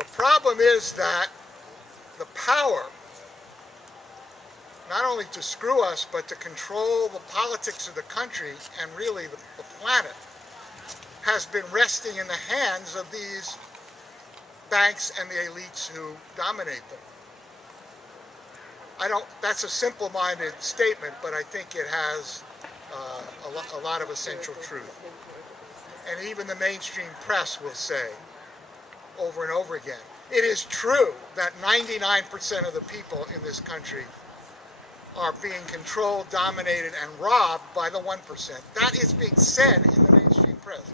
The problem is that the power, not only to screw us, but to control the politics of the country and really the planet, has been resting in the hands of these banks and the elites who dominate them. That's a simple-minded statement, but I think it has a lot of essential truth. And even the mainstream press will say over and over again, it is true that 99% of the people in this country are being controlled, dominated, and robbed by the 1%. That is being said in the mainstream press.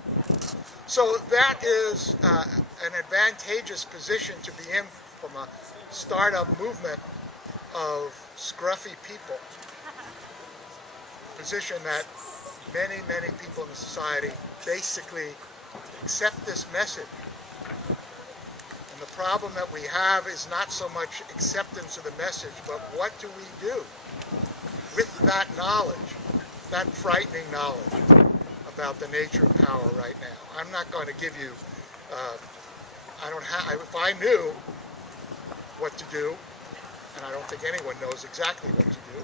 So that is an advantageous position to be in from a startup movement of scruffy people. Position that many, many people in the society basically accept this message. And the problem that we have is not so much acceptance of the message, but what do we do with that knowledge, that frightening knowledge about the nature of power right now? I'm not going to give you, if I knew what to do, and I don't think anyone knows exactly what to do,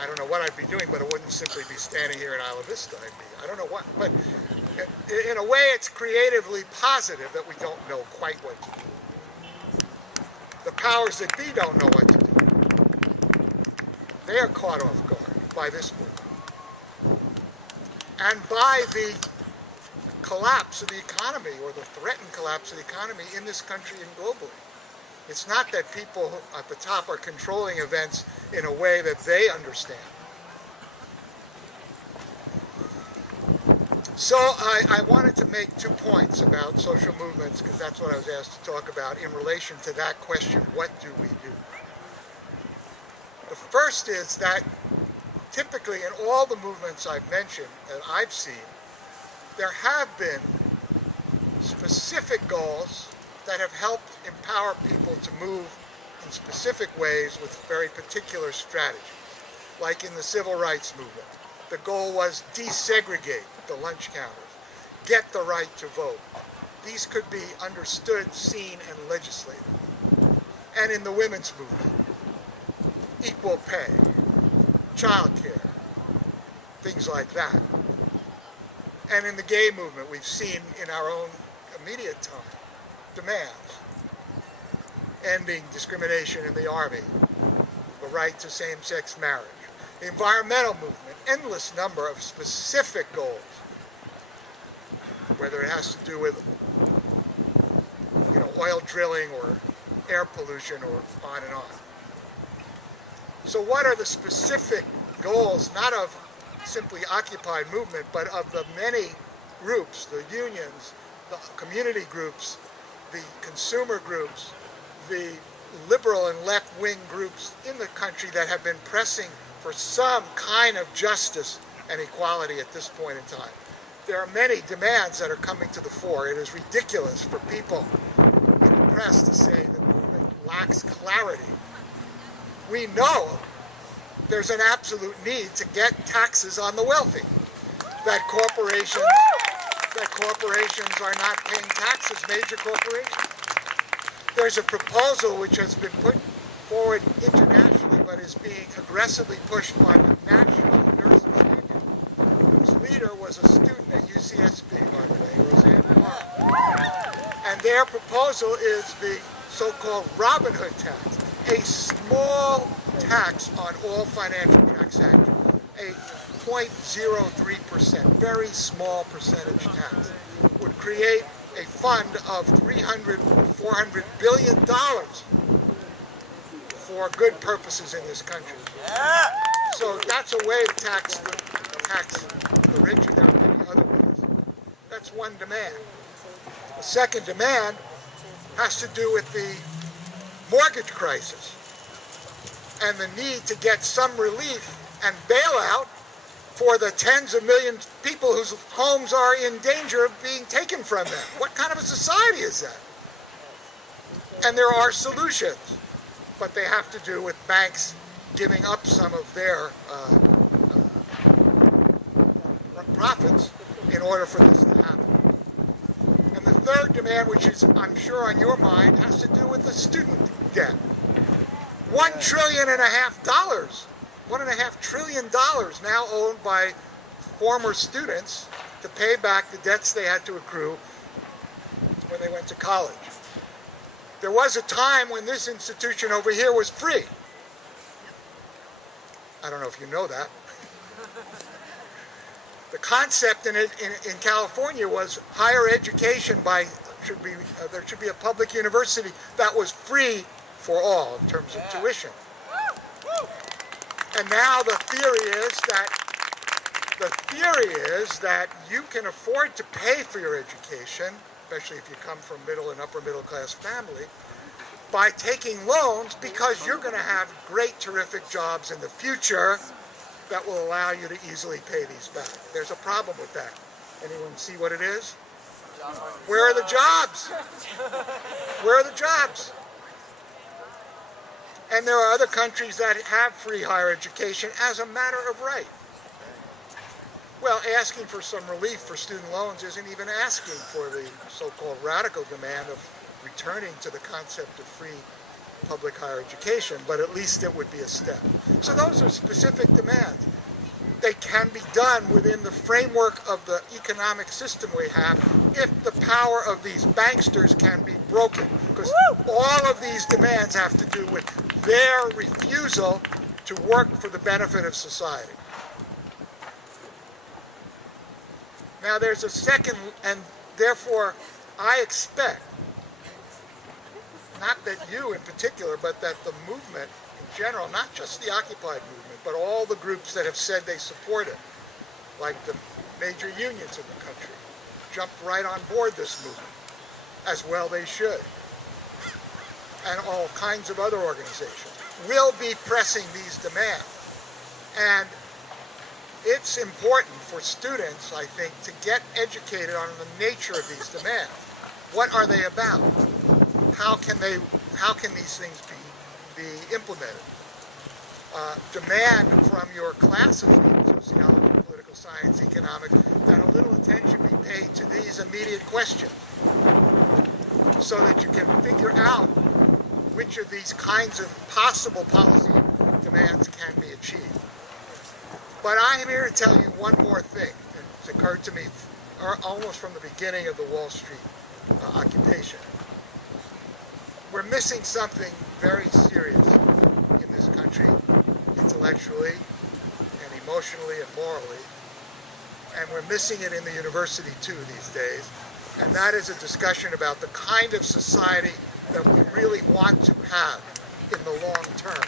I don't know what I'd be doing, but it wouldn't simply be standing here in Isla Vista. I don't know what, but in a way it's creatively positive that we don't know quite what to do. The powers that be don't know what to do. They are caught off guard by this movement. And by the collapse of the economy, or the threatened collapse of the economy in this country and globally. It's not that people at the top are controlling events in a way that they understand. So I wanted to make 2 points about social movements, because that's what I was asked to talk about in relation to that question, what do we do? The first is that typically in all the movements I've mentioned that I've seen, there have been specific goals that have helped empower people to move in specific ways with very particular strategies. Like in the civil rights movement, the goal was desegregate the lunch counters, get the right to vote. These could be understood, seen, and legislated. And in the women's movement, equal pay, child care, things like that. And in the gay movement, we've seen in our own immediate time, demands, ending discrimination in the Army, the right to same-sex marriage, the environmental movement, endless number of specific goals, whether it has to do with oil drilling or air pollution or on and on. So what are the specific goals, not of simply Occupy movement, but of the many groups, the unions, the community groups, the consumer groups, the liberal and left-wing groups in the country that have been pressing for some kind of justice and equality at this point in time? There are many demands that are coming to the fore. It is ridiculous for people in the press to say the movement lacks clarity. We know there's an absolute need to get taxes on the wealthy, that corporations are not paying taxes, major corporations. There's a proposal which has been put forward internationally but is being aggressively pushed by the National Nurses Union, whose leader was a student at UCSB, by the way, Roseanne Barr. And their proposal is the so-called Robin Hood tax, a small tax on all financial transactions, a 0.03%, very small percentage tax, would create a fund of $300 or $400 billion for good purposes in this country. So that's a way to tax the rich, and there are many other ways. That's one demand. The second demand has to do with the mortgage crisis and the need to get some relief and bailout for the tens of millions of people whose homes are in danger of being taken from them. What kind of a society is that? And there are solutions, but they have to do with banks giving up some of their profits in order for this to happen. And the third demand, which is, I'm sure, on your mind, has to do with the student debt. $1.5 trillion, $1.5 trillion now owned by former students to pay back the debts they had to accrue when they went to college. There was a time when this institution over here was free. I don't know if you know that. The concept in California was higher education there should be a public university that was free for all in terms of tuition. And now the theory is that you can afford to pay for your education, especially if you come from middle and upper middle class family, by taking loans, because you're going to have great, terrific jobs in the future that will allow you to easily pay these back. There's a problem with that. Anyone see what it is? Where are the jobs? Where are the jobs? And there are other countries that have free higher education as a matter of right. Well, asking for some relief for student loans isn't even asking for the so-called radical demand of returning to the concept of free public higher education, but at least it would be a step. So those are specific demands. They can be done within the framework of the economic system we have if the power of these banksters can be broken. Because all of these demands have to do with their refusal to work for the benefit of society. Now there's a second, and therefore I expect, not that you in particular, but that the movement in general, not just the Occupy movement, but all the groups that have said they support it, like the major unions in the country, jumped right on board this movement, as well they should, and all kinds of other organizations, will be pressing these demands. And it's important for students, I think, to get educated on the nature of these demands. What are they about? How can these things be implemented? Demand from your classes in sociology, political science, economics, that a little attention be paid to these immediate questions, so that you can figure out which of these kinds of possible policy demands can be achieved. But I am here to tell you one more thing, and it's occurred to me almost from the beginning of the Wall Street occupation. We're missing something very serious in this country, intellectually and emotionally and morally, and we're missing it in the university too these days, and that is a discussion about the kind of society that we really want to have in the long term.